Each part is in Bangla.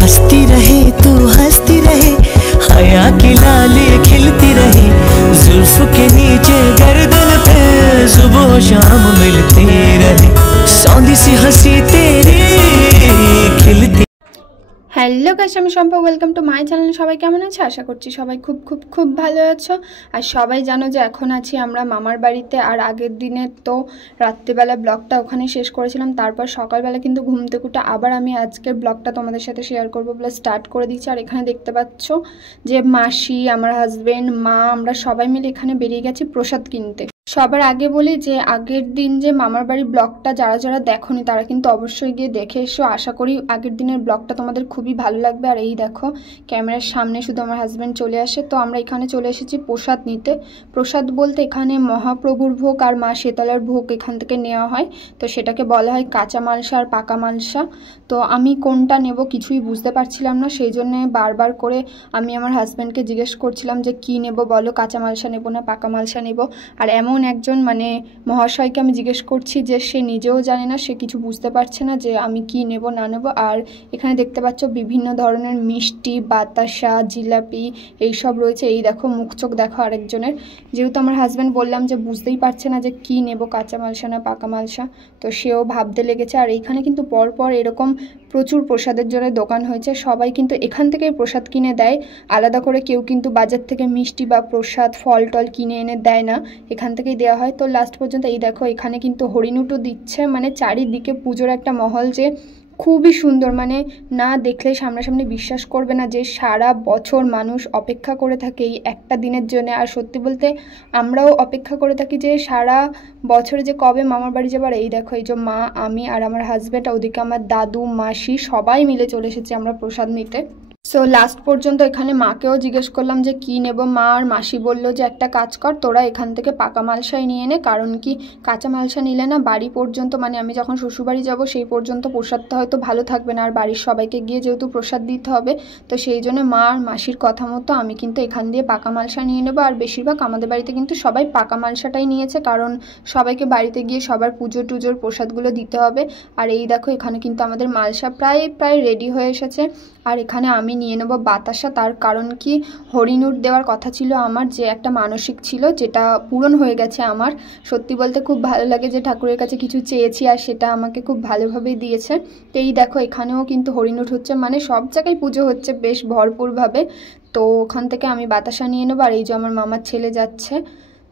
हंसती रहे तू हंसती रहे, हया की लाली खिलती रहे, जुल्फ के नीचे गर्दन पे सुबह शाम मिलती रहे, सौंधी सी हंसी तेरी खिलती। হ্যালো গাইস, আমি Shampa, welcome to my channel. সবাই কেমন আছে? আশা করছি সবাই খুব খুব খুব ভালো আছো। আর সবাই জানো যে এখন আছি আমরা মামার বাড়িতে। আর আগের দিনে তো রাত্রিবেলা ব্লগটা ওখানে শেষ করেছিলাম, তারপর সকালবেলা কিন্তু ঘুম থেকে উঠে আবার আমি আজকের ব্লগটা তোমাদের সাথে শেয়ার করবো বলে স্টার্ট করে দিচ্ছি। আর এখানে দেখতে পাচ্ছ যে মাসি, আমার হাজব্যান্ড, মা, আমরা সবাই মিলে এখানে বেরিয়ে গেছি প্রসাদ কিনতে। সবার আগে বলি যে আগের দিন যে মামার বাড়ি ব্লগটা যারা যারা দেখোনি তারা কিন্তু অবশ্যই গিয়ে দেখে এসো। আশা করি আগের দিনের ব্লগটা তোমাদের খুবই ভালো লাগবে। আর এই দেখো ক্যামেরার সামনে শুধু আমার হাজব্যান্ড চলে আসে। তো আমরা এখানে চলে এসেছি প্রসাদ নিতে। প্রসাদ বলতে এখানে মহাপ্রভুর ভোগ আর মা শীতলার ভোগ এখান থেকে নেওয়া হয়। তো সেটাকে বলা হয় কাঁচা মালসা আর পাকা মালসা। তো আমি কোনটা নেব কিছুই বুঝতে পারছিলাম না, সেই জন্য বারবার করে আমি আমার হাজব্যান্ডকে জিজ্ঞেস করছিলাম যে কি নেব বলো, কাঁচা মালসা নেব না পাকা মালসা নেব। আর এমন একজন মহাশয়কে আমি জিজ্ঞেস করছি যে সে নিজেও জানে না, সে কিছু বুঝতে পারছে না যে আমি কি নেব না নেব। আর এখানে দেখতে পাচ্ছ বিভিন্ন ধরনের মিষ্টি, বাতাসা, জিলাপি এইসব রয়েছে। এই দেখো মুখ চোখ দেখো আরেকজনের। যেহেতু আমার হাজব্যান্ড বললাম যে বুঝতেই পারছে না যে কি নেব, কাঁচা মালসা না পাকা মালসা, তো সেও ভাবতে লেগেছে। আর এইখানে কিন্তু পরপর এরকম প্রচুর প্রসাদের জন্য দোকান হয়েছে। সবাই কিন্তু এখান থেকেই প্রসাদ কিনে দেয়, আলাদা করে কেউ কিন্তু বাজার থেকে মিষ্টি বা প্রসাদ ফল টল কিনে এনে দেয় না, এখান থেকেই দেওয়া হয়। তো লাস্ট পর্যন্ত এই দেখো এখানে কিন্তু হরিণুটও দিচ্ছে। চারিদিকে পুজোর একটা মহল যে খুবই সুন্দর, না দেখলে সামনাসামনি বিশ্বাস করবে না যে সারা বছর মানুষ অপেক্ষা করে থাকে এই একটা দিনের জন্য। আর সত্যি বলতে আমরাও অপেক্ষা করে থাকি যে সারা বছরে যে কবে মামার বাড়ি যাবার। এই দেখো এই যে মা, আমি আর আমার হাজব্যান্ড, ওদিকে আমার দাদু, মাসি সবাই মিলে চলে এসেছি আমরা প্রসাদ নিতে। সো লাস্ট পর্যন্ত এখানে মাকেও জিজ্ঞেস করলাম যে কি নেব। মা আর মাসি বললো যে একটা কাজ কর, তোরা এখান থেকে পাকা মালসাই নিয়ে নে, কারণ কি কাঁচা মালসা নিলে না বাড়ি পর্যন্ত আমি যখন শ্বশুরবাড়ি যাব সেই পর্যন্ত প্রসাদটা হয়তো ভালো থাকবে না, আর বাড়ির সবাইকে গিয়ে যেহেতু প্রসাদ দিতে হবে, তো সেই জন্য মা আর মাসির কথা মতো আমি কিন্তু এখান দিয়ে পাকা মালসা নিয়ে নেবো। আর বেশিরভাগ আমাদের বাড়িতে কিন্তু সবাই পাকা মালসাটাই নিয়েছে, কারণ সবাইকে বাড়িতে গিয়ে সবার পুজো টুজোর প্রসাদগুলো দিতে হবে। আর এই দেখো এখানে কিন্তু আমাদের মালসা প্রায় রেডি হয়ে এসেছে। আর এখানে আমি নিয়ে নেবো বাতাসা, তার কারণ কি হরিণুট দেওয়ার কথা ছিল আমার, যে একটা মানসিক ছিল যেটা পূরণ হয়ে গেছে আমার। সত্যি বলতে খুব ভালো লাগে যে ঠাকুরের কাছে কিছু চেয়েছি আর সেটা আমাকে খুব ভালোভাবেই দিয়েছে। তো এই দেখো এখানেও কিন্তু হরিণুট হচ্ছে, সব জায়গায় পুজো হচ্ছে বেশ ভরপুরভাবে। তো ওখান থেকে আমি বাতাসা নিয়ে নেবো। আর এই যে আমার মামার ছেলে যাচ্ছে।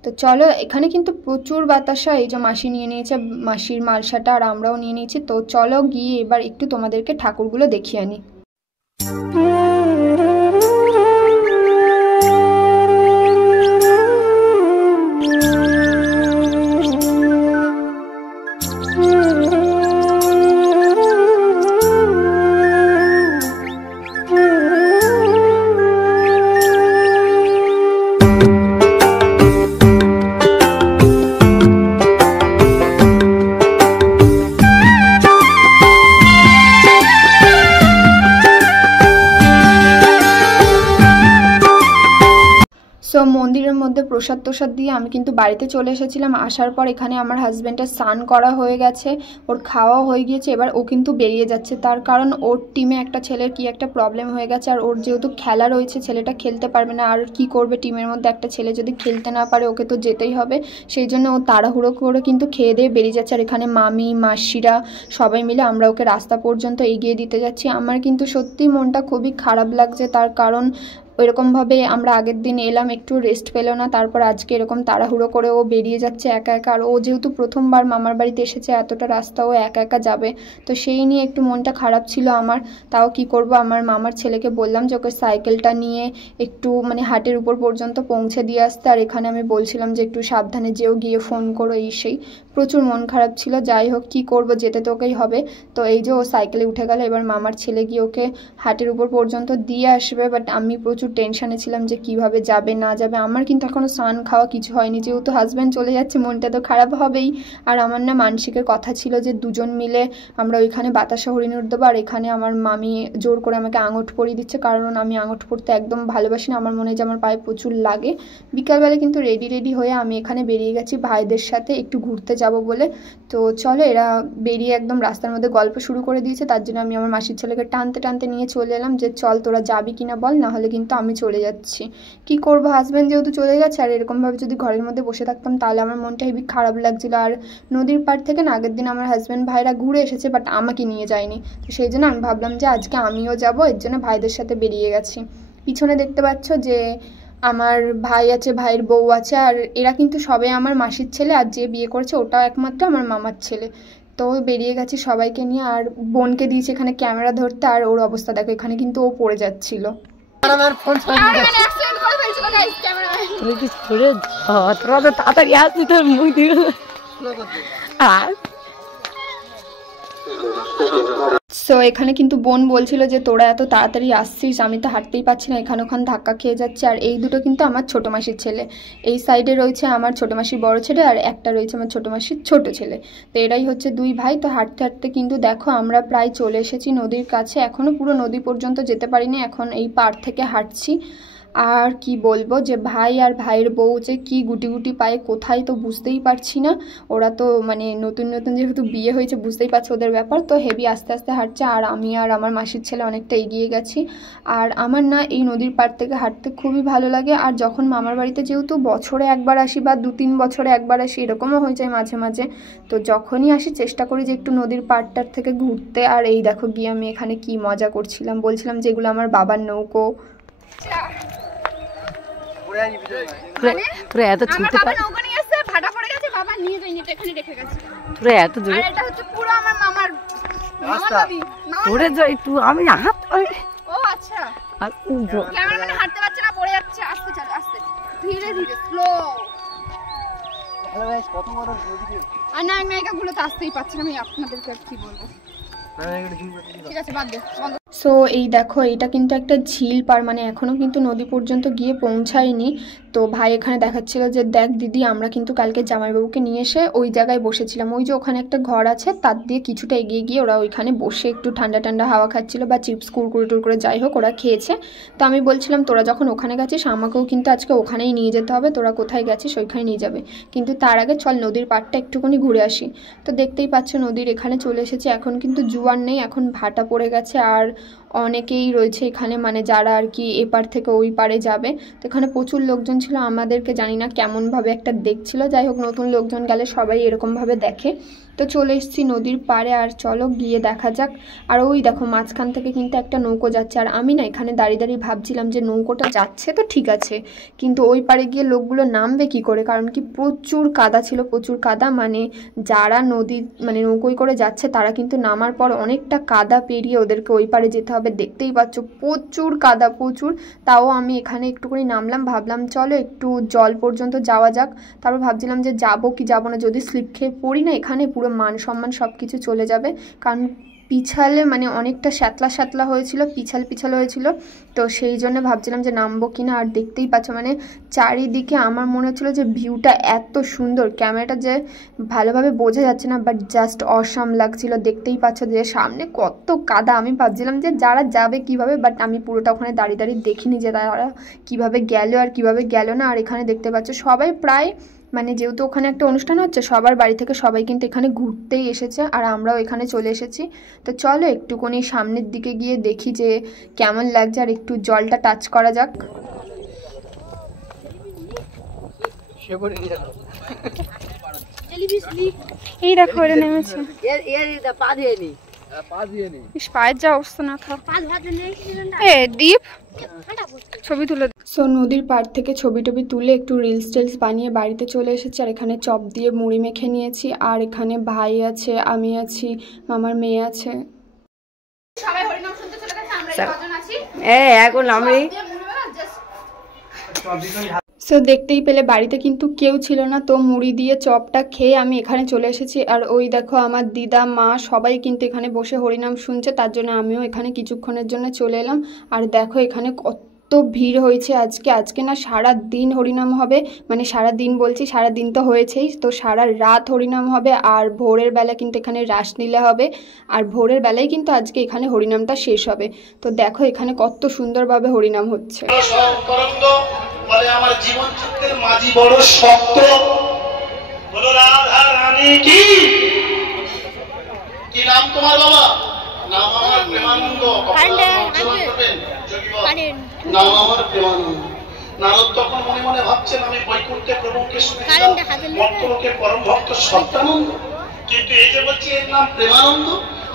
তো চলো, এখানে কিন্তু প্রচুর বাতাসা। এই যে মাসি নিয়ে নিয়েছে মাসির মালসাটা, আর আমরাও নিয়ে নিয়েছি। তো চলো গিয়ে এবার একটু তোমাদেরকে ঠাকুরগুলো দেখিয়ে আনি। সো মন্দিরের মধ্যে প্রসাদ তোসাদ দিয়ে আমি কিন্তু বাড়িতে চলে এসেছিলাম। আসার পর এখানে আমার হাজব্যান্ডের স্নান করা হয়ে গেছে, ওর খাওয়া হয়ে গিয়েছে, এবার ও কিন্তু বেরিয়ে যাচ্ছে। তার কারণ ওর টিমে একটা ছেলের কি একটা প্রবলেম হয়ে গেছে, আর ওর যেহেতু খেলা রয়েছে ছেলেটা খেলতে পারবে না। আর কি করবে, টিমের মধ্যে একটা ছেলে যদি খেলতে না পারে ওকে তো যেতেই হবে। সেই জন্য ও তাড়াহুড়ো করে কিন্তু খেয়ে দিয়ে বেরিয়ে যাচ্ছে। আর এখানে মামি মাসিরা সবাই মিলে আমরা ওকে রাস্তা পর্যন্ত এগিয়ে দিতে যাচ্ছি। আমার কিন্তু সত্যি মনটা খুবই খারাপ লাগছে, তার কারণ ওইরকমভাবে আমরা আগের দিন এলাম, একটু রেস্ট পেলো না, তারপর আজকে এরকম তাড়াহুড়ো করে ও বেরিয়ে যাচ্ছে একা একা। আর ও যেহেতু প্রথমবার মামার বাড়িতে এসেছে, এতটা রাস্তা ও একা একা যাবে, তো সেই নিয়ে একটু মনটা খারাপ ছিল আমার। তাও কি করব, আমার মামার ছেলেকে বললাম যে ওকে সাইকেলটা নিয়ে একটু মানে হাটের উপর পর্যন্ত পৌঁছে দিয়ে আসতে। আর এখানে আমি বলছিলাম যে একটু সাবধানে যেও, গিয়ে ফোন করো, এই সেই। প্রচুর মন খারাপ ছিল, যাই হোক কি করব, যেতে তো ওকেই হবে। তো এই যে ও সাইকেলে উঠে গেল, এবার মামার ছেলে গিয়ে ওকে হাটের উপর পর্যন্ত দিয়ে আসবে। বাট আমি প্রচুর টেনশানে ছিলাম যে কিভাবে যাবে না যাবে। আমার কিন্তু এখনও স্নান খাওয়া কিছু হয়নি, যেহেতু হাজব্যান্ড চলে যাচ্ছে মনটা তো খারাপ হবেই। আর আমার না মানসিকের কথা ছিল যে দুজন মিলে আমরা ওইখানে বাতাসা হরিণুর দেবো, আর এখানে আমার মামি জোর করে আমাকে আঙট পরিয়ে দিচ্ছে, কারণ আমি আঙট পরতে একদম ভালোবাসি না, আমার মনে হয় যে আমার পায়ে প্রচুর লাগে। বিকালবেলা কিন্তু রেডি হয়ে আমি এখানে বেরিয়ে গেছি ভাইদের সাথে একটু ঘুরতে যাব বলে। তো চলো, এরা বেরিয়ে একদম রাস্তার মধ্যে গল্প শুরু করে দিয়েছে, তার জন্য আমি আমার মাসির ছেলেকে টানতে টানতে নিয়ে চলে এলাম যে চল তোরা যাবি কিনা বল, না হলে কিন্তু আমি চলে যাচ্ছি। কি করবো, হাজব্যান্ড যেহেতু চলে গেছে, আর এরকমভাবে যদি ঘরের মধ্যে বসে থাকতাম তাহলে আমার মনটা হেবি খারাপ লাগছিল। আর নদীর পাড় থেকে না আগের দিন আমার হাজব্যান্ড ভাইরা ঘুরে এসেছে, বাট আমাকে নিয়ে যায়নি, তো সেই জন্য আমি ভাবলাম যে আজকে আমিও যাব, এর জন্য ভাইদের সাথে বেরিয়ে গেছি। পিছনে দেখতে পাচ্ছ যে আমার ভাই আছে, ভাইয়ের বউ আছে, আর এরা কিন্তু সবাই আমার মাসির ছেলে, আর যে বিয়ে করেছে ওটাও একমাত্র আমার মামার ছেলে। তো বেরিয়ে গেছি সবাইকে নিয়ে, আর বোনকে দিয়েছে এখানে ক্যামেরা ধরতে, আর ওর অবস্থা দেখো, এখানে কিন্তু ও পড়ে যাচ্ছিল। সো এখানে কিন্তু বোন বলছিল যে তোরা এত তাড়াতাড়ি আসছিস, আমি তো হাঁটতেই পারছি না, এখানে ওখানে ধাক্কা খেয়ে যাচ্ছে। আর এই দুটো কিন্তু আমার ছোটো মাসির ছেলে, এই সাইডে রয়েছে আমার ছোটো মাসির বড় ছেলে, আর একটা রয়েছে আমার ছোটো মাসির ছোট ছেলে। তো এরাই হচ্ছে দুই ভাই। তো হাঁটতে হাঁটতে কিন্তু দেখো আমরা প্রায় চলে এসেছি নদীর কাছে, এখনও পুরো নদী পর্যন্ত যেতে পারিনি, এখন এই পাড় থেকে হাঁটছি। আর কি বলবো যে ভাই আর ভাইয়ের বউ যে কি গুটি গুটি পায়ে কোথায় তো বুঝতেই পারছি না। ওরা তো মানে নতুন নতুন যেহেতু বিয়ে হয়েছে, বুঝতেই পারছে ওদের ব্যাপার, তো হেভি আস্তে আস্তে হাঁটছে। আর আমি আর আমার মাসির ছেলে অনেকটা এগিয়ে গেছি। আর আমার না এই নদীর পাড় থেকে হাঁটতে খুবই ভালো লাগে। আর যখন মামার বাড়িতে যেহেতু বছরে একবার আসি বা 2-3 বছরে একবার আসি, এরকমও হয়ে যায় মাঝে মাঝে, তো যখনই আসি চেষ্টা করি যে একটু নদীর পাড়টার থেকে ঘুরতে। আর এই দেখো গিয়ে আমি এখানে কি মজা করছিলাম, বলছিলাম যে এগুলো আমার বাবার নৌকো। আসতেই পারছি না, আমি আপনাদেরকে কি বলবো। ঠিক আছে, বাদ দে। সো এই দেখো, এটা কিন্তু একটা ঝিল পার, মানে এখনও কিন্তু নদী পর্যন্ত গিয়ে পৌঁছায়নি। তো ভাই এখানে দেখাচ্ছিল যে দেখ দিদি, আমরা কিন্তু কালকে জামাইবাবুকে নিয়ে এসে ওই জায়গায় বসেছিলাম, ওই যে ওখানে একটা ঘর আছে, তার দিয়ে কিছুটা এগিয়ে গিয়ে ওরা ওইখানে বসে একটু ঠান্ডা ঠান্ডা হাওয়া খাচ্ছিল, বা চিপস কুরকুরে টুরকুরে যাই হোক ওরা খেয়েছে। তো আমি বলছিলাম তোরা যখন ওখানে গেছিস আমাকেও কিন্তু আজকে ওখানেই নিয়ে যেতে হবে, তোরা কোথায় গেছিস ওইখানে নিয়ে যাবে, কিন্তু তার আগে চল নদীর পাড়টা একটুখানি ঘুরে আসি। তো দেখতেই পাচ্ছ নদীর এখানে চলে এসেছি, এখন কিন্তু জোয়ার নেই, এখন ভাটা পড়ে গেছে। আর অনেকেই রয়েছে এখানে, মানে যারা আর কি এপার থেকে ওই পারে যাবে। তো এখানে প্রচুর লোকজন ছিল, আমাদেরকে জানি না কেমনভাবে একটা দেখছিল, যাই হোক নতুন লোকজন গেলে সবাই এরকমভাবে দেখে। তো চলে এসেছি নদীর পাড়ে, আর চলো গিয়ে দেখা যাক। আর ওই দেখো মাঝখান থেকে কিন্তু একটা নৌকো যাচ্ছে, আর আমি না এখানে দাঁড়িয়ে দাঁড়িয়ে ভাবছিলাম যে নৌকোটা যাচ্ছে তো ঠিক আছে, কিন্তু ওই পারে গিয়ে লোকগুলো নামবে কি করে, কারণ কি প্রচুর কাদা ছিল, প্রচুর কাদা, মানে যারা নদী মানে নৌকোয় করে যাচ্ছে তারা কিন্তু নামার পর অনেকটা কাদা পেরিয়ে ওদেরকে ওই পারে যেতে হবে, দেখতেই পাচ্ছ প্রচুর কাদা প্রচুর। তাও আমি এখানে একটুখানি নামলাম, ভাবলাম চলো একটু জল পর্যন্ত যাওয়া যাক। তারপর ভাবছিলাম যে যাবো কি যাবো না, যদি স্লিপ খেয়ে পড়ি না এখানে পুরো মান সম্মান সব কিছু চলে যাবে, কারণ পিছালে মানে অনেকটা শ্যাতলা শ্যাতলা হয়েছিল, পিছাল হয়েছিল, তো সেই জন্য ভাবছিলাম যে নামবো কিনা। আর দেখতেই পাচ্ছ মানে চারিদিকে আমার মনে হচ্ছিলো যে ভিউটা এত সুন্দর, ক্যামেরাটা যে ভালোভাবে বোঝা যাচ্ছে না, বাট জাস্ট অসাম লাগছিল। দেখতেই পাচ্ছ যে সামনে কত কাদা, আমি ভাবছিলাম যে যারা যাবে কিভাবে, বাট আমি পুরোটা ওখানে দাঁড়িয়ে দাঁড়িয়ে দেখিনি যে তারা কিভাবে গেল আর কিভাবে গেল না। আর এখানে দেখতে পাচ্ছ সবাই প্রায় মানে যেহেতু ওখানে একটা অনুষ্ঠান হচ্ছে, সবার বাড়ি থেকে সবাই কিন্তু এখানে ঘুরতেই এসেছে, আর আমরাও এখানে চলে এসেছি। তো চলো একটুখানি সামনের দিকে গিয়ে দেখি যে কেমন লাগছে, আর একটু জলটা টাচ করা যাক। এই দেখো এটা নেমেছে, পায়ের যা অবস্থা না থাক। দীপ ছবি তুলে। সো নদীর পাড় থেকে ছবি টবি তুলে একটু রিলস টিলস বানিয়ে বাড়িতে চলে এসেছি। আর এখানে চপ দিয়ে মুড়ি মেখে নিয়েছি। আর এখানে ভাই আছে, আমি আছি, মামার মেয়ে আছে। সবাই হরিনাম শুনতে চলে গেছে, আমরা কজন আছি এখন আমি। সো দেখতেই পেলে বাড়িতে কিন্তু কেউ ছিল না, তো মুড়ি দিয়ে চপটা খেয়ে আমি এখানে চলে এসেছি। আর ওই দেখো আমার দিদা, মা সবাই কিন্তু এখানে বসে হরিনাম শুনছে, তার জন্য আমিও এখানে কিছুক্ষণের জন্য চলে এলাম। আর দেখো এখানে কত ভিড় হয়েছে আজকে না সারা দিন হরিনাম হবে, মানে সারা দিন বলছি, সারা দিন তো হয়েছেই, তো সারা রাত হরিনাম হবে। আর ভোরের বেলা কিন্তু এখানে রাসলীলা হবে, আর ভোরের বেলায় কিন্তু আজকে এখানে হরিনামটা শেষ হবে। তো দেখো এখানে কত সুন্দরভাবে হরিনাম হচ্ছে। বলে আমার জীবন চক্রের মাঝি বড় শক্ত, বলো রাধা রানী কি কি নাম তোমার বাবা? নাম আমার প্রেমানন্দ। নাম আমার প্রেমানন্দ। নারদ তখন মনে মনে ভাবছেন আমি বৈকুণ্ঠে প্রভুকে শুনেছিলাম মর্তলোকে পরম ভক্ত সত্যানন্দ, কিন্তু এই যে বলছি এর নাম প্রেমানন্দ।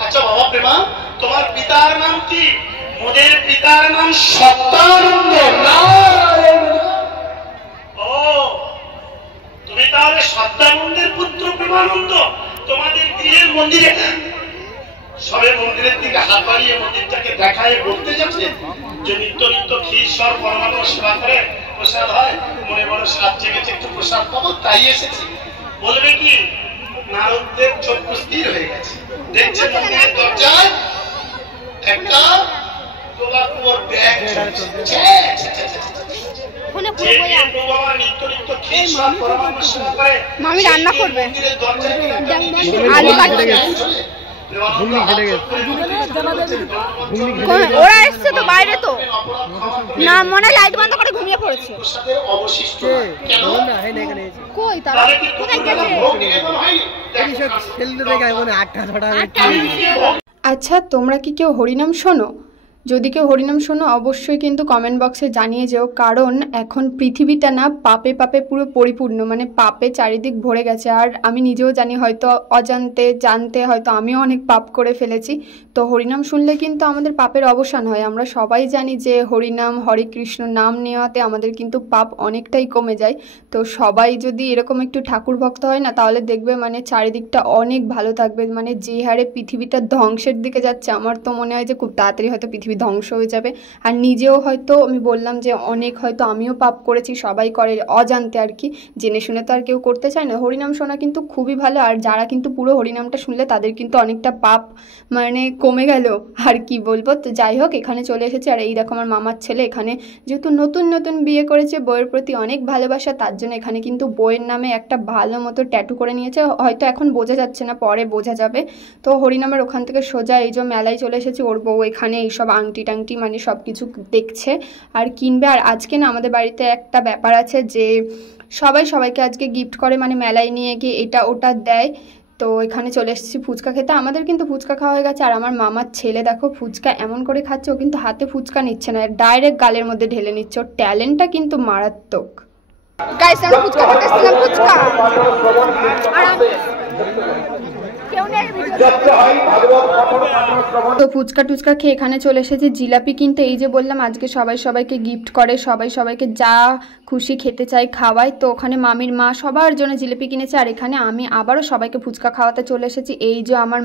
আচ্ছা বাবা প্রেমা, তোমার পিতার নাম কি? মোদের পিতার নাম সত্যানন্দ। ও তুমি তাহলে সত্যানন্দের পুত্র প্রেমানন্দ। তোমাদের গৃহের মন্দিরে সবে মন্দিরের দিকে হাত বাড়িয়ে মন্দিরটাকে দেখায় বলতে যাচ্ছে যে নিত্য নিত্য ক্ষীর সর পরমান্ন সেবা করে প্রসাদ হয়, মনে বড় সাত জেগেছে একটু প্রসাদ পাবো তাই এসেছি। বলবে কি? নারদদের চক্ষু স্থির হয়ে গেছে, দেখছে মন্দিরের দরজায় একটা গোলাপুর ব্যাগ মামি রান্না করবে, ওরা এসছে তো বাইরে, তো না মনে হয় লাইট বন্ধ করে ঘুমিয়ে পড়েছে। কই তারা আচ্ছা তোমরা কি কেউ হরিনাম শোনো? যদি কেউ হরিনাম শোনো অবশ্যই কিন্তু কমেন্ট বক্সে জানিয়ে যেও, কারণ এখন পৃথিবীটা না পাপে পাপে পুরো পরিপূর্ণ, মানে পাপে চারিদিক ভরে গেছে। আর আমি নিজেও জানি, হয়তো অজান্তে জানতে হয়তো আমিও অনেক পাপ করে ফেলেছি। তো হরিনাম শুনলে কিন্তু আমাদের পাপের অবসান হয়। আমরা সবাই জানি যে হরিনাম হরে কৃষ্ণ নাম নেওয়াতে আমাদের কিন্তু পাপ অনেকটাই কমে যায়। তো সবাই যদি এরকম একটু ঠাকুর ভক্ত হয় না, তাহলে দেখবে মানে চারিদিকটা অনেক ভালো থাকবে। মানে যে হারে পৃথিবীটা ধ্বংসের দিকে যাচ্ছে, আমার তো মনে হয় যে খুব তাড়াতাড়ি হয়তো পৃথিবী ধ্বংস হয়ে যাবে। আর নিজেও হয়তো আমি বললাম যে অনেক হয়তো আমিও পাপ করেছি, সবাই করে অজান্তে আর কি, জেনে শুনে তো আর কেউ করতে চায় না। হরিনাম শোনা কিন্তু খুবই ভালো, আর যারা কিন্তু পুরো হরিনামটা শুনলে তাদের কিন্তু অনেকটা পাপ মানে কমে গেল আর কি বলবো। তো যাই হোক এখানে চলে এসেছে। আর এই দেখো আমার মামার ছেলে এখানে যেহেতু নতুন নতুন বিয়ে করেছে, বইয়ের প্রতি অনেক ভালোবাসা, তার জন্য এখানে কিন্তু বইয়ের নামে একটা ভালো মতো ট্যাটু করে নিয়েছে। হয়তো এখন বোঝা যাচ্ছে না, পরে বোঝা যাবে। তো হরিনামের ওখান থেকে সোজা এই যে মেলায় চলে এসেছে, ওর বউ এখানে এইসব আংটি টাংটি মানে সব কিছু দেখছে আর কিনবে। আর আজকে না আমাদের বাড়িতে একটা ব্যাপার আছে যে সবাই সবাইকে আজকে গিফট করে, মানে মেলায় নিয়ে গিয়ে এটা ওটা দেয়। তো এখানে চলে এসেছি ফুচকা খেতে। আমাদের কিন্তু ফুচকা খাওয়া হয়ে গেছে। আর আমার মামার ছেলে দেখো ফুচকা এমন করে খাচ্ছে, ও কিন্তু হাতে ফুচকা নিচ্ছে না, ডাইরেক্ট গালের মধ্যে ঢেলে নিচ্ছে। ওর ট্যালেন্টটা কিন্তু মারাত্মক। গাইস আমরা ফুচকা খেতেছিলাম, ফুচকা আর তো ফুচকা টুচকা খেয়ে এখানে চলে এসেছে জিলাপি কিনতে। এই যে বললাম আজকে সবাই সবাইকে গিফট করে, সবাই সবাইকে যা খুশি খেতে চাই খাওয়ায়। তো ওখানে মামির মা সবার জন্য জিলাপি কিনেছে। আর এখানে আমি আবারও সবাইকে ফুচকা খাওয়াতে চলে এসেছি। এই যে আমার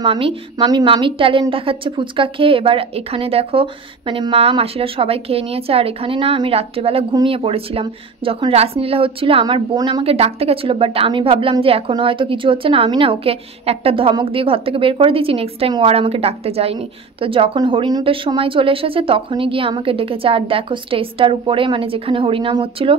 মামির ট্যালেন্ট দেখাচ্ছে ফুচকা খেয়ে। এবার এখানে দেখো মানে মা মাসিরা সবাই খেয়ে নিয়েছে। আর এখানে না আমি রাত্রেবেলা ঘুমিয়ে পড়েছিলাম যখন রাসলীলা হচ্ছিল। আমার বোন আমাকে ডাকতে গেছিলো, বাট আমি ভাবলাম যে এখনও হয়তো কিছু হচ্ছে না, আমি না ওকে একটা ধমক দিয়ে ঘর থেকে বের করে দিয়েছি, নেক্সট টাইম ও আর আমাকে ডাকতে যায়নি। তো যখন হরিনুটের সময় চলে এসেছে তখনই গিয়ে আমাকে ডেকেছে। আর দেখো স্টেজটার উপরে মানে যেখানে হরিনাম হচ্ছিল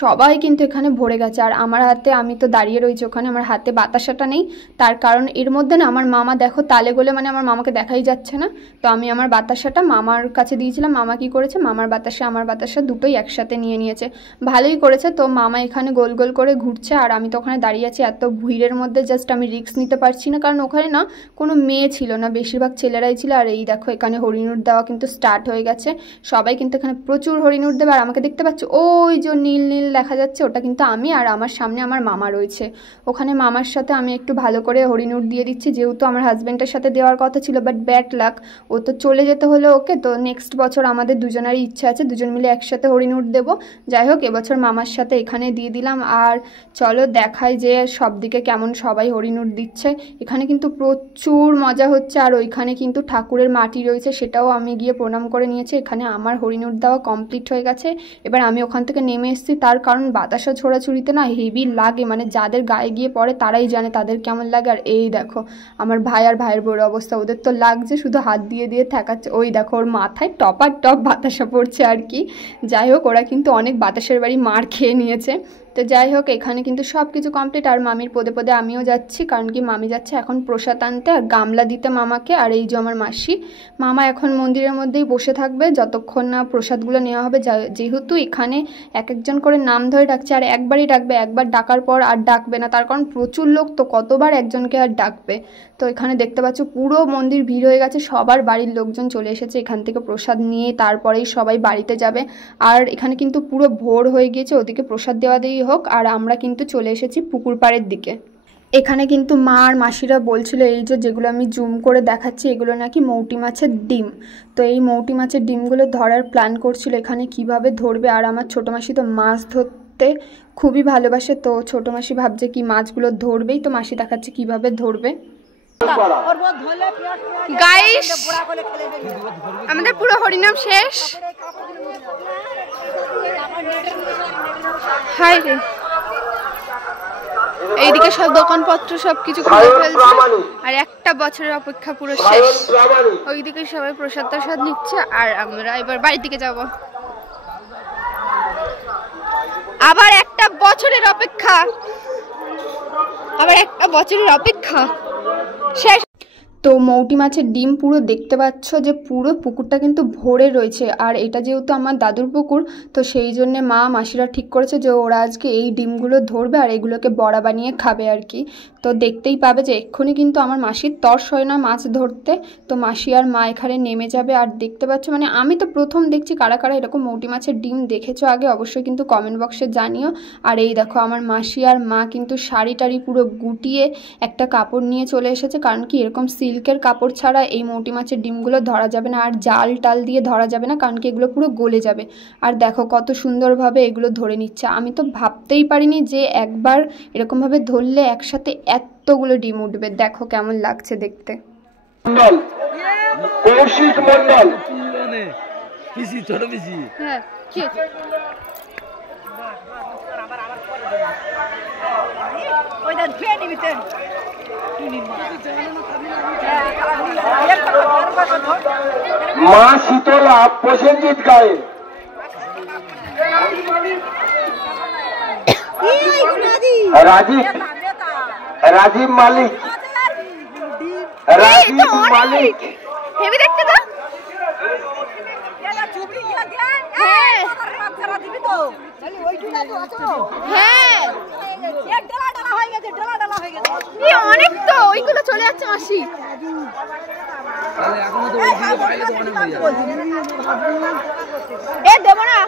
সবাই কিন্তু এখানে ভরে গেছে। আর আমার হাতে, আমি তো দাঁড়িয়ে রয়েছি ওখানে, আমার হাতে বাতাসাটা নেই, তার কারণ এর মধ্যে না আমার মামা দেখো তালে গোলে মানে আমার মামাকে দেখাই যাচ্ছে না। তো আমি আমার বাতাসাটা মামার কাছে দিয়েছিলাম। মামা কি করেছে, মামার বাতাসা আমার বাতাসা দুটোই একসাথে নিয়ে নিয়েছে, ভালোই করেছে। তো মামা এখানে গোল গোল করে ঘুরছে আর আমি তো ওখানে দাঁড়িয়ে আছি। এত ভিড়ের মধ্যে জাস্ট আমি রিস্ক নিতে পারছি না, কারণ ওখানে না কোনো মেয়ে ছিল না, বেশিরভাগ ছেলেরাই ছিল। আর এই দেখো এখানে হরিনুট দেওয়া কিন্তু স্টার্ট হয়ে গেছে, সবাই কিন্তু এখানে প্রচুর হরিনুট দেবে। আর আমাকে দেখতে পাচ্ছ ওই যে নীল নীল দেখা যাচ্ছে ওটা কিন্তু আমি, আর আমার সামনে আমার মামা রয়েছে। ওখানে মামার সাথে আমি একটু ভালো করে হরিণুর দিয়ে দিচ্ছি, যেহেতু আমার হাজব্যান্ডের সাথে দেওয়ার কথা ছিল, বাট ব্যাড লাক, ও তো চলে যেতে হলো ওকে। তো নেক্সট বছর আমাদের দুজনেরই ইচ্ছা আছে দুজন মিলে একসাথে হরিণুর দেবো। যাই হোক, এবছর মামার সাথে এখানে দিয়ে দিলাম। আর চলো দেখাই যে সব দিকে কেমন সবাই হরিণুর দিচ্ছে। এখানে কিন্তু প্রচুর মজা হচ্ছে, আর ওইখানে কিন্তু ঠাকুরের মাটি রয়েছে, সেটাও আমি গিয়ে প্রণাম করে নিয়েছি। এখানে আমার হরিণুর দেওয়া কমপ্লিট হয়ে গেছে। এবার আমি ওখান থেকে নেমে এসেছি, তার কারণ বাতাসা ছোড়াছুড়িতে না হেভি লাগে, মানে যাদের গায়ে গিয়ে পড়ে তারাই জানে তাদের কেমন লাগে। আর এই দেখো আমার ভাই আর ভাইয়ের বড় অবস্থা, ওদের তো লাগছে, শুধু হাত দিয়ে দিয়ে ঠেকাচ্ছে। ওই দেখো ওর মাথায় টপার টপ বাতাসা পড়ছে আর কি। যাই হোক, ওরা কিন্তু অনেক বাতাসের বাড়ি মার খেয়ে নিয়েছে। তো যাই হোক, এখানে কিন্তু সব কিছু কমপ্লিট। আর মামির পদে পদে আমিও যাচ্ছি, কারণ কি মামি যাচ্ছে এখন প্রসাদ আনতে আর গামলা দিতে মামাকে। আর এই যে আমার মাসি, মামা এখন মন্দিরের মধ্যেই বসে থাকবে যতক্ষণ না প্রসাদগুলো নেওয়া হবে। যেহেতু এখানে এক একজন করে নাম ধরে ডাকছে, আর একবারই ডাকবে, একবার ডাকার পর আর ডাকবে না, তার কারণ প্রচুর লোক তো কতবার একজনকে আর ডাকবে। তো এখানে দেখতে পাচ্ছ পুরো মন্দির ভিড় হয়ে গেছে, সবার বাড়ির লোকজন চলে এসেছে। এখান থেকে প্রসাদ নিয়ে তারপরেই সবাই বাড়িতে যাবে। আর এখানে কিন্তু পুরো ভোর হয়ে গিয়েছে, ওদিকে প্রসাদ দেওয়া দেওয়াই হোক। আর আমরা কিন্তু চলে এসেছি পুকুর পাড়ের দিকে। এখানে কিন্তু মা আর মাসিরা বলছিল এই যে যেগুলো আমি জুম করে দেখাচ্ছি এগুলো নাকি মৌটি মাছের ডিম। তো এই মৌটি মাছের ডিমগুলো ধরার প্ল্যান করছিল, এখানে কিভাবে ধরবে। আর আমার ছোটো মাসি তো মাছ ধরতে খুবই ভালোবাসে, তো ছোটো মাসি ভাবছে কি মাছগুলো ধরবেই, তো মাসি দেখাচ্ছে কিভাবে ধরবে। গাইস, আমাদের পুরো হরিনাম শেষ। হাই রে, এইদিকে সব দোকানপত্র সবকিছু খুলে ফেলছে, আর একটা বছরের অপেক্ষা পুরো শেষ। ওইদিকে সবাই প্রসাদ টসাদ নিচ্ছে, আর আমরা এবার বাড়ির দিকে যাব। আবার একটা বছরের অপেক্ষা, আবার একটা বছরের অপেক্ষা শেষ। তো মৌটি মাছের ডিম পুরো দেখতে পাচ্ছ যে পুরো পুকুরটা কিন্তু ভরে রয়েছে। আর এটা যেহেতু আমার দাদুর পুকুর, তো সেই জন্যে মা মাসিরা ঠিক করেছে যে ওরা আজকে এই ডিমগুলো ধরবে আর এগুলোকে বড়া বানিয়ে খাবে আর কি। তো দেখতেই পাবে যে এক্ষুনি কিন্তু আমার মাসির তর্স হয় না মাছ ধরতে, তো মাসি আর মা এখানে নেমে যাবে। আর দেখতে পাচ্ছ, মানে আমি তো প্রথম দেখছি, কারা কারা এরকম মৌটি মাছের ডিম দেখেছো আগে অবশ্যই কিন্তু কমেন্ট বক্সে জানিও। আর এই দেখো আমার মাসি আর মা কিন্তু শাড়ি টাড়ি পুরো গুটিয়ে একটা কাপড় নিয়ে চলে এসেছে, কারণ কি এরকম সিল্কের কাপড় ছাড়া এই মৌটি মাছের ডিমগুলো ধরা যাবে না, আর জাল টাল দিয়ে ধরা যাবে না, কারণ কি এগুলো পুরো গলে যাবে। আর দেখো কত সুন্দরভাবে এগুলো ধরে নিচ্ছে, আমি তো ভাবতেই পারিনি যে একবার এরকমভাবে ধরলে একসাথে এতগুলো ডিম উঠবে। দেখো কেমন লাগছে দেখতে। হ্যাঁ, মা শীতলা প্রসেনজিৎ গায়ে রাজীব মালিক, রাজীব মালিক হেভি দেখতে তো। অনেক তো ওইগুলো চলে যাচ্ছে মাসি। দেবো না,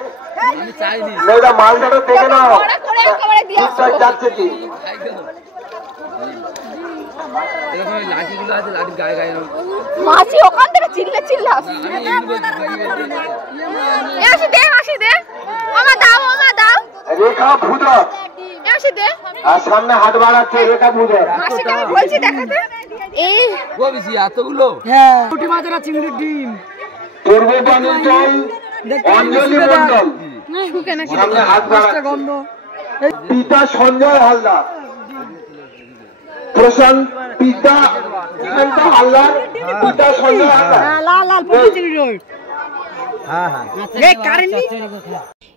মালটা দেখে নাও যাচ্ছে কি। মাসি ওখান থেকে চিল্লা চিল্লা রেখা ভুজা আর সামনে হাত বাড়াচ্ছে রেখা ভুজা। বলছি দেখাতে এতগুলো চিংড়ির ডিম পূর্ববাণিজ্যল অঞ্জলি মন্ডল সামনে হাত বাড়াচ্ছে। পিতা সঞ্জয় হালদার, প্রশান্ত পিতা হালদার, পিতা সঞ্জয় হালদার।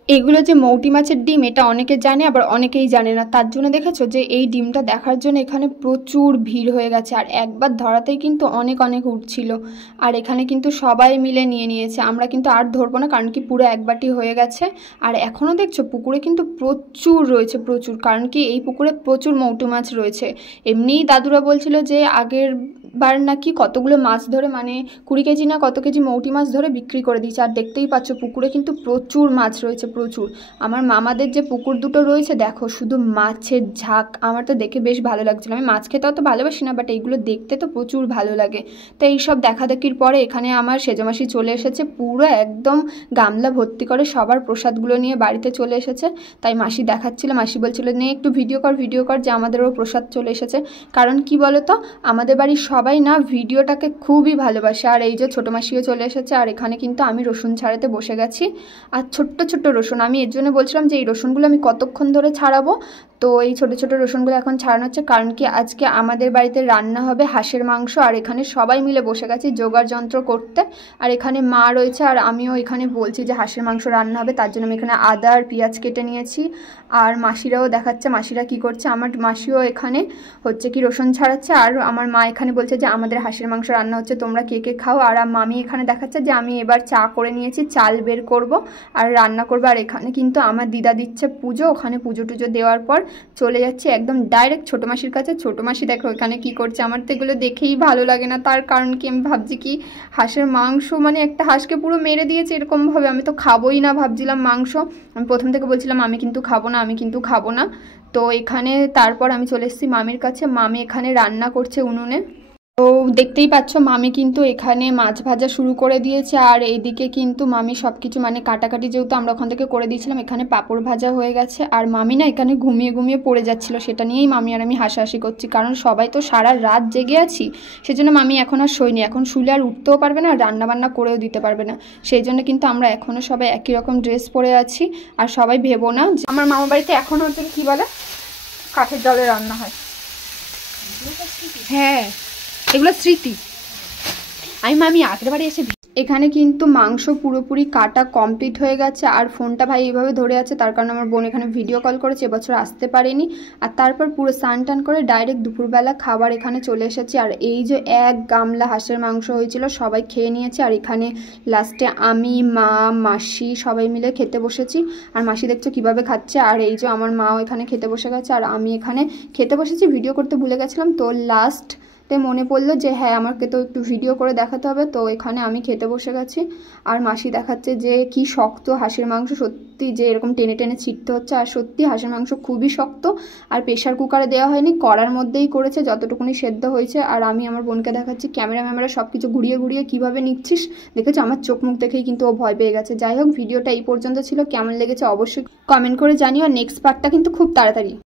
এগুলো যে মৌটি মাছের ডিম এটা অনেকে জানে, আবার অনেকেই জানে না। তার জন্য দেখেছো যে এই ডিমটা দেখার জন্য এখানে প্রচুর ভিড় হয়ে গেছে, আর একবার ধরাতেই কিন্তু অনেক অনেক উঠছিল। আর এখানে কিন্তু সবাই মিলে নিয়ে নিয়েছে, আমরা কিন্তু আর ধরবো না, কারণ কি পুরো এক বাটি হয়ে গেছে। আর এখনও দেখছো পুকুরে কিন্তু প্রচুর রয়েছে, প্রচুর, কারণ কি এই পুকুরে প্রচুর মৌটি মাছ রয়েছে। এমনিই দাদুরা বলছিল যে আগের বার নাকি কতগুলো মাছ ধরে, মানে 20 কেজি না কত কেজি মৌটি মাছ ধরে বিক্রি করে দিয়েছে। আর দেখতেই পাচ্ছ পুকুরে কিন্তু প্রচুর মাছ রয়েছে, প্রচুর। আমার মামাদের যে পুকুর দুটো রয়েছে দেখো শুধু মাছের ঝাঁক, আমার তো দেখে বেশ ভালো লাগছিল। আমি মাছ খেতে অত ভালোবাসি না, বাট এইগুলো দেখতে তো প্রচুর ভালো লাগে। তো এইসব দেখাদেখির পরে এখানে আমার সেজমাসি চলে এসেছে, পুরো একদম গামলা ভর্তি করে সবার প্রসাদগুলো নিয়ে বাড়িতে চলে এসেছে। তাই মাসি দেখাচ্ছিল, মাসি বলছিল নে একটু ভিডিও কর যে আমাদেরও প্রসাদ চলে এসেছে। কারণ কি বলো তো, আমাদের বাড়ির সবাই না ভিডিওটাকে খুবই ভালোবাসে। আর এই যে ছোটো মাসিও চলে এসেছে, আর এখানে কিন্তু আমি রসুন ছাড়াতে বসে গেছি। আর ছোট্ট ছোট্ট রসুন, আমি এর জন্য বলছিলাম যে এই রসুনগুলো আমি কতক্ষণ ধরে ছাড়াবো। তো এই ছোটো ছোটো রসুনগুলো এখন ছাড়ানো হচ্ছে, কারণ কি আজকে আমাদের বাড়িতে রান্না হবে হাঁসের মাংস। আর এখানে সবাই মিলে বসে গেছি জোগাড় যন্ত্র করতে। আর এখানে মা রয়েছে, আর আমিও এখানে বলছি যে হাঁসের মাংস রান্না হবে, তার জন্য আমি এখানে আদা আর পেঁয়াজ কেটে নিয়েছি। আর মাসিরাও দেখাচ্ছে মাসিরা কি করছে। আমার মাসিও এখানে হচ্ছে কি রসুন ছাড়াচ্ছে, আর আমার মা এখানে বলছে যে আমাদের হাঁসের মাংস রান্না হচ্ছে, তোমরা কে কে খাও। আর মামি এখানে দেখাচ্ছে যে আমি এবার চা করে নিয়েছি, চাল বের করব আর রান্না করবো। আর এখানে কিন্তু আমার দিদা দিচ্ছে পুজো, ওখানে পুজো টুজো দেওয়ার পর চলে যাচ্ছে একদম ডাইরেক্ট ছোটো মাসির কাছে। ছোটো মাসি দেখো এখানে কি করছে, আমার তো এগুলো দেখেই ভালো লাগে না। তার কারণ কি, আমি ভাবছি কি হাঁসের মাংস মানে একটা হাঁসকে পুরো মেরে দিয়েছে এরকমভাবে, আমি তো খাবোই না ভাবছিলাম মাংস। আমি প্রথম থেকে বলছিলাম আমি কিন্তু খাবো না। তো এখানে তারপর আমি চলে এসেছি মামির কাছে। মামি এখানে রান্না করছে উনুনে। তো দেখতেই পাচ্ছ মামি কিন্তু এখানে মাছ ভাজা শুরু করে দিয়েছে। আর এইদিকে কিন্তু মামি সব কিছু মানে কাটাকাটি যেহেতু আমরা ওখান থেকে করে দিয়েছিলাম, এখানে পাঁপড় ভাজা হয়ে গেছে। আর মামি না এখানে ঘুমিয়ে পড়ে যাচ্ছিলো, সেটা নিয়েই মামি আর আমি হাসাহাসি করছি। কারণ সবাই তো সারা রাত জেগে আছি, সেজন্য মামি এখন আর শোয়নি। এখন শুলে আর উঠতেও পারবে না, আর রান্নাবান্না করেও দিতে পারবে না। সেই জন্য কিন্তু আমরা এখনও সবাই একই রকম ড্রেস পরে আছি। আর সবাই ভেবো না আমার মামা বাড়িতে এখন হচ্ছে কি বলে কাঠের জলে রান্না হয়। হ্যাঁ, এগুলো স্মৃতি। আমি আগের বারে এসে এখানে কিন্তু মাংস পুরোপুরি কাটা কমপ্লিট হয়ে গেছে। আর ফোনটা ভাই এইভাবে ধরে আছে, তার কারণে আমার বোন এখানে ভিডিও কল করেছে, এবছর আসতে পারেনি। আর তারপর পুরো স্নান টান করে ডাইরেক্ট দুপুরবেলা খাবার এখানে চলে এসেছি। আর এই যে এক গামলা হাঁসের মাংস হয়েছিল, সবাই খেয়ে নিয়েছে। আর এখানে লাস্টে আমি, মা, মাসি সবাই মিলে খেতে বসেছি। আর মাসি দেখছো কীভাবে খাচ্ছে। আর এই যে আমার মাও এখানে খেতে বসে গেছে, আর আমি এখানে খেতে বসেছি। ভিডিও করতে ভুলে গেছিলাম, তো লাস্টে মনে পড়লো যে হ্যাঁ আমাকে তো একটু ভিডিও করে দেখাতে হবে। তো এখানে আমি খেতে বসে গেছি। আর মাসি দেখাচ্ছে যে কি শক্ত হাঁসের মাংস, সত্যি যে এরকম টেনে টেনে ছিটতে হচ্ছে। আর সত্যি হাঁসের মাংস খুবই শক্ত। আর প্রেশার কুকারে দেওয়া হয়নি, কড়ার মধ্যেই করেছে, যতটুকুনি সেদ্ধ হয়েছে। আর আমি আমার বোনকে দেখাচ্ছি ক্যামেরা সব কিছু ঘুরিয়ে কীভাবে নিচ্ছিস। দেখেছো আমার চোখ মুখ দেখেই কিন্তু ও ভয় পেয়ে গেছে। যাই হোক, ভিডিওটা এই পর্যন্ত ছিল, কেমন লেগেছে অবশ্যই কমেন্ট করে জানিও। নেক্সট পার্টটা কিন্তু খুব তাড়াতাড়ি।